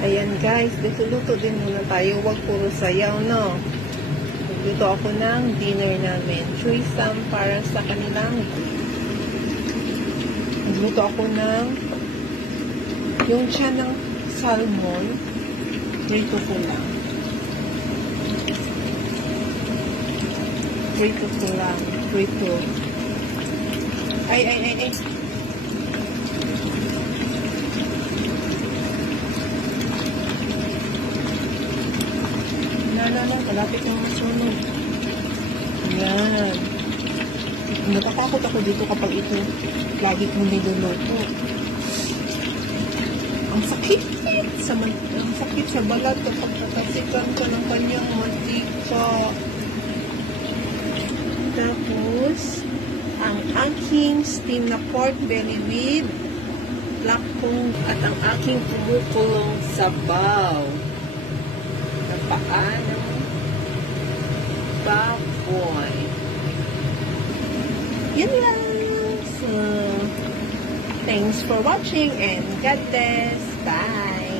Ayan guys, luto din muna tayo. Huwag puro sayaw, no? Nagluto ako ng dinner namin. Threesome para sa kanilang. Nagluto ako ng yung tiyan ng salmon. Prito ko lang. Prito ko lang. Prito. Ay. No. Malapit ng masunog. Yan. Natatakot ako dito kapag ito lagi kong niluluto. Ang sakit sa balat kapag natasikan ko ng kanyang mantika. Tapos, ang aking steam na pork belly with black kong at ang aking kumukulong sabaw na paa ng baboy. Yan lang. So, thanks for watching and God bless. Bye!